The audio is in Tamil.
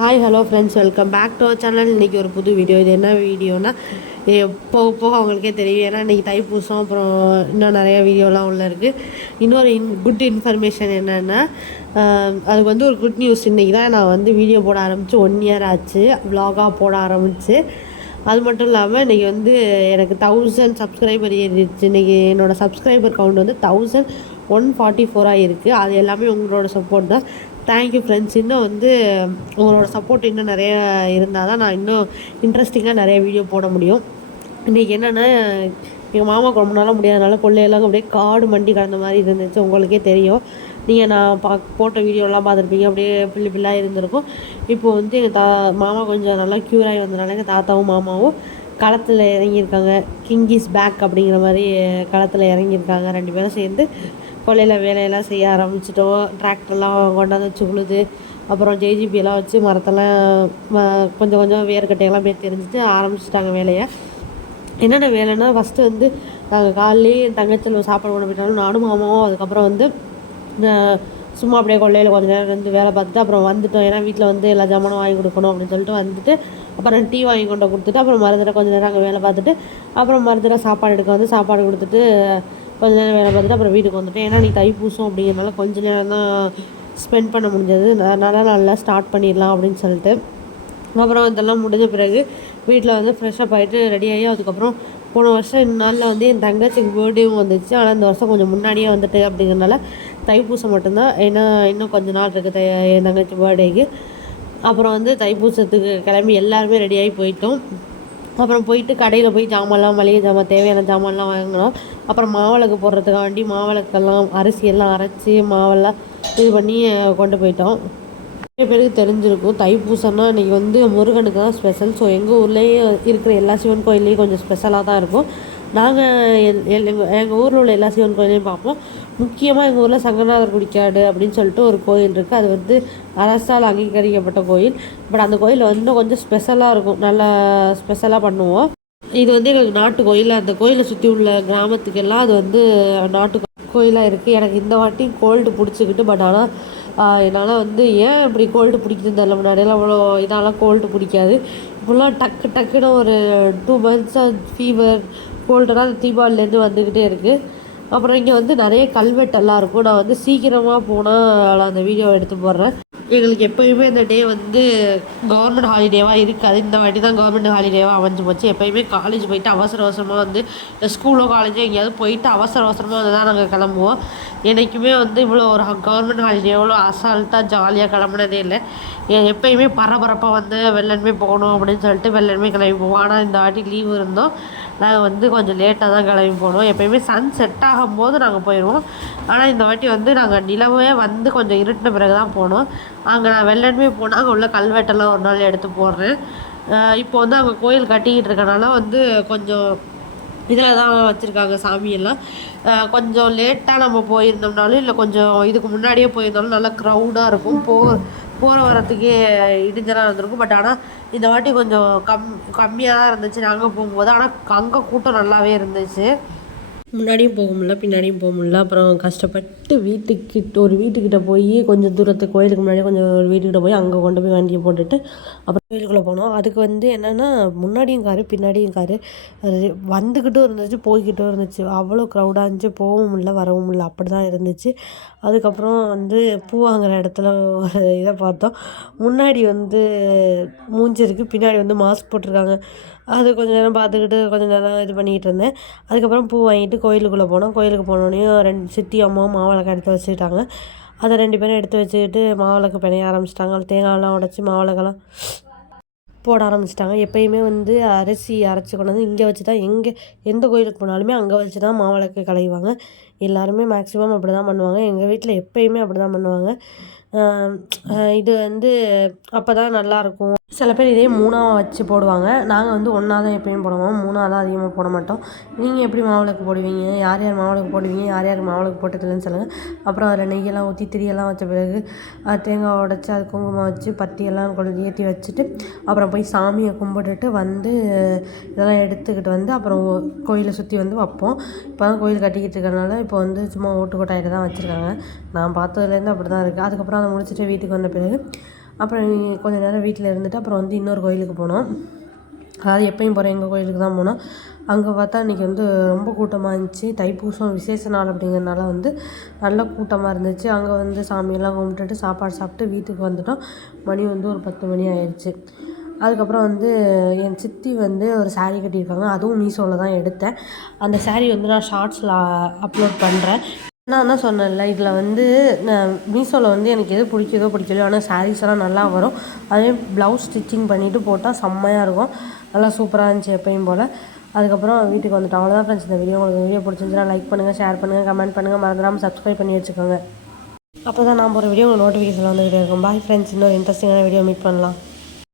Hi hello friends, welcome back to our channel. இன்றைக்கி ஒரு புது வீடியோ. இது என்ன வீடியோனா, போக போக அவங்களுக்கே தெரியும். ஏன்னா இன்றைக்கி தைப்பூசம், அப்புறம் இன்னும் நிறையா வீடியோலாம் உள்ளே இருக்குது. இன்னொரு குட் இன்ஃபர்மேஷன் என்னென்னா, அதுக்கு வந்து ஒரு குட் நியூஸ். இன்றைக்கி தான் நான் வந்து வீடியோ போட ஆரம்பித்து 1 இயர் ஆச்சு, விலாகாக போட ஆரம்பித்து. அது மட்டும் இல்லாமல் இன்றைக்கி வந்து எனக்கு 1000 சப்ஸ்கிரைபர் ஏறிடுச்சு. இன்றைக்கி என்னோடய சப்ஸ்கிரைபர் கவுண்ட் வந்து 1144 இருக்குது. அது எல்லாமே உங்களோட சப்போர்ட் தான். Thank you friends. இன்னும் வந்து உங்களோட சப்போர்ட் இன்னும் நிறைய இருந்தால் தான் நான் இன்னும் இன்ட்ரெஸ்டிங்காக நிறைய வீடியோ போட முடியும். இன்றைக்கி என்னென்னா, எங்கள் மாமாவுக்கு ரொம்ப நாளாக முடியாதனால கொள்ளையெல்லாம் அப்படியே காடு மண்டி கடந்த மாதிரி இருந்துச்சு. உங்களுக்கே தெரியும். நீங்கள் நான் போட்ட வீடியோலாம் பார்த்துருப்பீங்க. அப்படியே பிள்ளை பிள்ளாக இருந்திருக்கும். இப்போது வந்து எங்கள் மாமா கொஞ்சம் நல்லா க்யூர் ஆகி வந்தனால எங்கள் தாத்தாவும் மாமாவும் களத்தில் இறங்கியிருக்காங்க. கிங் இஸ் பேக் அப்படிங்கிற மாதிரி களத்தில் இறங்கியிருக்காங்க. 2 பேரும் சேர்ந்து கொல்லையில் வேலையெல்லாம் செய்ய ஆரம்பிச்சிட்டோம். டிராக்டர்லாம் கொண்டாந்து வச்சு உழுது, அப்புறம் ஜேஜிபியெல்லாம் வச்சு மரத்தெல்லாம் கொஞ்சம் கொஞ்சம் வேர்க்கட்டையெல்லாம் போய் தெரிஞ்சுட்டு ஆரம்பிச்சிட்டாங்க வேலையை. என்னென்ன வேலைன்னா, ஃபஸ்ட்டு வந்து நாங்கள் காலையிலேயே என் தங்கச்சியில் சாப்பாடு கொண்டு போயிட்டாலும் நானும் மாமாவும் அதுக்கப்புறம் வந்து சும்மா அப்படியே கொள்ளையில் கொஞ்சம் நேரம் இருந்து வேலை பார்த்துட்டு அப்புறம் வந்துட்டோம். ஏன்னா வீட்டில் வந்து எல்லா ஜாமானும் வாங்கி கொடுக்கணும் அப்படின்னு சொல்லிட்டு வந்துட்டு, அப்புறம் டீ வாங்கி கொண்டு கொடுத்துட்டு, அப்புறம் மறுதடவை கொஞ்சம் நேரம் அங்கே வேலை பார்த்துட்டு, அப்புறம் மறுதடவை சாப்பாடு எடுக்க வந்து சாப்பாடு கொடுத்துட்டு கொஞ்ச நேரம் வேலை பார்த்துட்டு அப்புறம் வீட்டுக்கு வந்துட்டேன். ஏன்னா நீ தைப்பூசம் அப்படிங்கிறனால கொஞ்சம் நேரம் தான் ஸ்பெண்ட் பண்ண முடிஞ்சது. நல்லா ஸ்டார்ட் பண்ணிடலாம் அப்படின்னு சொல்லிட்டு, அப்புறம் இதெல்லாம் முடிஞ்ச பிறகு வீட்டில் வந்து ஃப்ரெஷ்ஷப் ஆகிட்டு ரெடி ஆகி, அதுக்கப்புறம் போன வருஷம் இந்நாளில் வந்து என் தங்கச்சிக்கு பர்த்டேவும் வந்துச்சு. ஆனால் இந்த வருஷம் கொஞ்சம் முன்னாடியே வந்துட்டு அப்படிங்கிறனால தைப்பூசம் மட்டும்தான். ஏன்னா இன்னும் கொஞ்சம் நாள் இருக்குது என் தங்கச்சி பர்த்டேக்கு. அப்புறம் வந்து தைப்பூசத்துக்கு கிளம்பி எல்லாருமே ரெடியாகி போயிட்டோம். அப்புறம் போயிட்டு கடையில் போய் ஜாமான்லாம், மளிகை ஜாமான், தேவையான ஜாமான்லாம் வாங்கினோம். அப்புறம் மாவிளக்கு போடுறதுக்காண்டி மாவிளக்கெல்லாம் அரிசியெல்லாம் அரைச்சி மாவெல்லாம் இது பண்ணி கொண்டு போயிட்டோம். நிறைய பேருக்கு தெரிஞ்சிருக்கும், தைப்பூசம்னா இன்றைக்கி வந்து முருகனுக்கு தான் ஸ்பெஷல். ஸோ எங்கள் ஊர்லேயே இருக்கிற எல்லா சிவன் கோயில்லையும் கொஞ்சம் ஸ்பெஷலாக தான் இருக்கும். நாங்கள் எங்கள் ஊரில் உள்ள எல்லா சிவன் கோயிலையும் பார்ப்போம். முக்கியமாக எங்கள் ஊரில் சங்கநாதர் குடிக்காடு அப்படின்னு சொல்லிட்டு ஒரு கோயில் இருக்குது. அது வந்து அரசால் அங்கீகரிக்கப்பட்ட கோயில். பட் அந்த கோயில் வந்து கொஞ்சம் ஸ்பெஷலாக இருக்கும், நல்லா ஸ்பெஷலாக பண்ணுவோம். இது வந்து எங்களுக்கு நாட்டு கோயில். அந்த கோயிலை சுற்றி உள்ள கிராமத்துக்கெல்லாம் அது வந்து நாட்டு கோயிலாக இருக்குது. எனக்கு இந்த வாட்டி கோல்டு பிடிச்சிக்கிட்டு, பட் ஆனால் என்னால் வந்து ஏன் இப்படி கோல்டு பிடிக்குதுன்னு தெரியல. முன்னாடியெல்லாம் அவ்வளோ இதெல்லாம் கோல்டு பிடிக்காது. இப்போலாம் டக்குன்னு ஒரு 2 மந்த்ஸாக ஃபீவர் கோல்டெல்லாம் தீபாவளிலேருந்து வந்துக்கிட்டே இருக்குது. அப்புறம் இங்கே வந்து நிறைய கல்வெட்டெல்லாம் இருக்கும். நான் வந்து சீக்கிரமாக போனால் அந்த வீடியோ எடுத்து போடுறேன். எங்களுக்கு எப்போயுமே இந்த டே வந்து கவர்மெண்ட் ஹாலிடேவாக இருக்காது. இந்த வாட்டி தான் கவர்மெண்ட் ஹாலிடேவாக அமைஞ்சு போச்சு. எப்போயுமே காலேஜ் போயிட்டு அவசரமாக வந்து ஸ்கூலோ காலேஜோ எங்கேயாவது போயிட்டு அவசரமாக வந்து தான் நாங்கள் கிளம்புவோம். என்றைக்குமே வந்து இவ்வளோ ஒரு கவர்மெண்ட் ஹாலிடே எவ்வளோ அசால்ட்டாக ஜாலியாக கிளம்புனதே இல்லை. எப்போயுமே பரபரப்பாக வந்து வெள்ளன்மே போகணும் அப்படின்னு சொல்லிட்டு வெள்ளன்மே கிளம்பி போவோம். ஆனால் இந்த வாட்டி லீவு இருந்தோம். நாங்கள் வந்து கொஞ்சம் லேட்டாக தான் கிளம்பி போனோம். எப்போயுமே சன் செட் ஆகும்போது நாங்கள் போயிடுவோம். ஆனால் இந்த வாட்டி வந்து நாங்கள் நிலவே வந்து கொஞ்சம் இருட்டின பிறகு தான் போனோம். அங்கே நான் வெள்ளன்மே போனால் அங்கே உள்ள கல்வெட்டெல்லாம் ஒரு நாள் எடுத்து போடுறேன். இப்போ வந்து அங்கே கோயில் கட்டிக்கிட்டு இருக்கனால வந்து கொஞ்சம் இதில் தான் வச்சுருக்காங்க சாமியெல்லாம். கொஞ்சம் லேட்டாக நம்ம போயிருந்தோம்னாலும், இல்லை கொஞ்சம் இதுக்கு முன்னாடியே போயிருந்தாலும் நல்லா க்ரௌடாக இருக்கும். போகிற வரத்துக்கே இடிஞ்சலாக இருந்திருக்கும். பட் ஆனால் இந்த வாட்டி கொஞ்சம் கம்மியாக தான் இருந்துச்சு நாங்கள் போகும்போது. ஆனால் அங்கே கூட்டம் நல்லாவே இருந்துச்சு. முன்னாடியும் போக முடியல, பின்னாடியும் போக முடியல. அப்புறம் கஷ்டப்பட்டு ஒரு வீட்டுக்கிட்ட போய் கொஞ்சம் தூரத்துக்கு கோயிலுக்கு முன்னாடி கொஞ்சம் ஒரு வீட்டுக்கிட்ட போய் அங்கே கொண்டு போய் வண்டியை போட்டுட்டு அப்புறம் கோயிலுக்குள்ளே போனோம். அதுக்கு வந்து என்னென்னா, முன்னாடியும் காரு பின்னாடியும் காரு வந்துக்கிட்டும் இருந்துச்சு, போய்கிட்டும் இருந்துச்சு. அவ்வளோ க்ரௌடாக இருந்துச்சு. போகவும் முடியல, வரவும் முடியல, அப்படி தான் இருந்துச்சு. அதுக்கப்புறம் வந்து பூ வாங்குகிற இடத்துல ஒரு இதை பார்த்தோம். முன்னாடி வந்து மூஞ்சி இருக்குது, பின்னாடி வந்து மாஸ்க் போட்டிருக்காங்க. அது கொஞ்சம் நேரம் பார்த்துக்கிட்டு கொஞ்சம் நேரம் இது பண்ணிக்கிட்டு இருந்தேன். அதுக்கப்புறம் பூ வாங்கிட்டு கோயிலுக்குள்ளே போனோம். கோயிலுக்கு போனோடனையும் 2 சித்தி அம்மாவும் மாவிளக்கு எடுத்து வச்சுக்கிட்டாங்க. அதை 2 பேரும் எடுத்து வச்சுக்கிட்டு மாவிளக்கு பிணைய ஆரம்பிச்சிட்டாங்க. தேங்காயெல்லாம் உடச்சி மாவிளக்கெல்லாம் போட ஆரம்பிச்சிட்டாங்க. எப்போயுமே வந்து அரிசி அரைச்சி கொண்டு வந்து இங்கே வச்சு தான் எந்த கோயிலுக்கு போனாலுமே அங்கே வச்சு தான் மாவிளக்கு களைவாங்க. எல்லாருமே மேக்ஸிமம் அப்படி தான் பண்ணுவாங்க. எங்கள் வீட்டில் எப்போயுமே அப்படி தான் பண்ணுவாங்க. இது வந்து அப்போ தான் நல்லாயிருக்கும். சில பேர் இதே 3ஆக வச்சு போடுவாங்க. நாங்கள் வந்து 1ஆ தான் எப்போயும் போடுவோம், 3ஆக தான் அதிகமாக போட மாட்டோம். நீங்கள் எப்படி மாவிளக்கு போடுவீங்க, யார் யார் மாவிளக்கு போடுவீங்க, யார் யார் மாவிளக்கு போட்டதில்லைன்னு சொல்லுங்கள். அப்புறம் அதில் நெய்யெல்லாம் ஊற்றி திரியெல்லாம் வச்ச பிறகு தேங்காய் உடச்சி அது குங்குமம் வச்சு பத்தியெல்லாம் கொஞ்சம் ஏற்றி வச்சுட்டு அப்புறம் போய் சாமியை கும்பிட்டுட்டு வந்து இதெல்லாம் எடுத்துக்கிட்டு வந்து அப்புறம் கோயிலை சுற்றி வந்து வைப்போம். இப்போ தான் கோயில் கட்டிக்கிட்டு இருக்கிறனால இப்போ வந்து சும்மா ஓட்டு கொட்டாயிட்டு தான் வச்சுருக்காங்க. நான் பார்த்ததுலேருந்து அப்படி தான் இருக்குது. அதுக்கப்புறம் அதை முடிச்சுட்டு வீட்டுக்கு வந்த பிறகு அப்புறம் கொஞ்சம் நேரம் வீட்டில் இருந்துட்டு அப்புறம் வந்து இன்னொரு கோயிலுக்கு போனோம். அதாவது எப்பயும் போகிற எங்கள் கோயிலுக்கு தான் போனோம். அங்கே பார்த்தா இன்றைக்கி வந்து ரொம்ப கூட்டமாக இருந்துச்சு. தைப்பூசம் விசேஷ நாள் அப்படிங்கிறதுனால வந்து நல்ல கூட்டமாக இருந்துச்சு. அங்கே வந்து சாமியெல்லாம் கும்பிட்டுட்டு சாப்பாடு சாப்பிட்டு வீட்டுக்கு வந்துட்டோம். மணி வந்து ஒரு 10 மணி ஆயிடுச்சு. அதுக்கப்புறம் வந்து என் சித்தி வந்து ஒரு சாரீ கட்டியிருக்காங்க. அதுவும் மீஷோவில் தான் எடுத்தேன். அந்த சாரீ வந்து நான் ஷார்ட்ஸில் அப்லோட் பண்ணுறேன். நான் தான் சொன்னேன்ல, இதில் வந்து நான் மீஷோவில் வந்து எனக்கு எது பிடிக்கலையோ ஆனால் சாரீஸ் எல்லாம் நல்லா வரும். அதே ப்ளவுஸ் ஸ்டிச்சிங் பண்ணிவிட்டு போட்டால் செம்மையாக இருக்கும். நல்லா சூப்பராக இருந்துச்சு எப்பயும் போல். அதுக்கப்புறம் வீட்டுக்கு வந்துட்டோம். அவ்வளோதான் ஃப்ரெண்ட்ஸ் இந்த வீடியோ. உங்களுக்கு வீடியோ பிடிச்சிருந்துச்சுன்னா லைக் பண்ணுங்கள், ஷேர் பண்ணுங்கள், கமெண்ட் பண்ணுங்கள், மறந்துடாமல் சப்ஸ்கிரைப் பண்ணி வச்சுக்கோங்க. அப்போ தான் நான் போகிற வீடியோ உங்களுக்கு நோட்டிஃபிகேஷன் வந்துக்கிட்டே இருக்கும். பாய் ஃப்ரெண்ட்ஸ், இன்னொரு இன்ட்ரெஸ்டிங்கான வீடியோ மீட் பண்ணலாம்.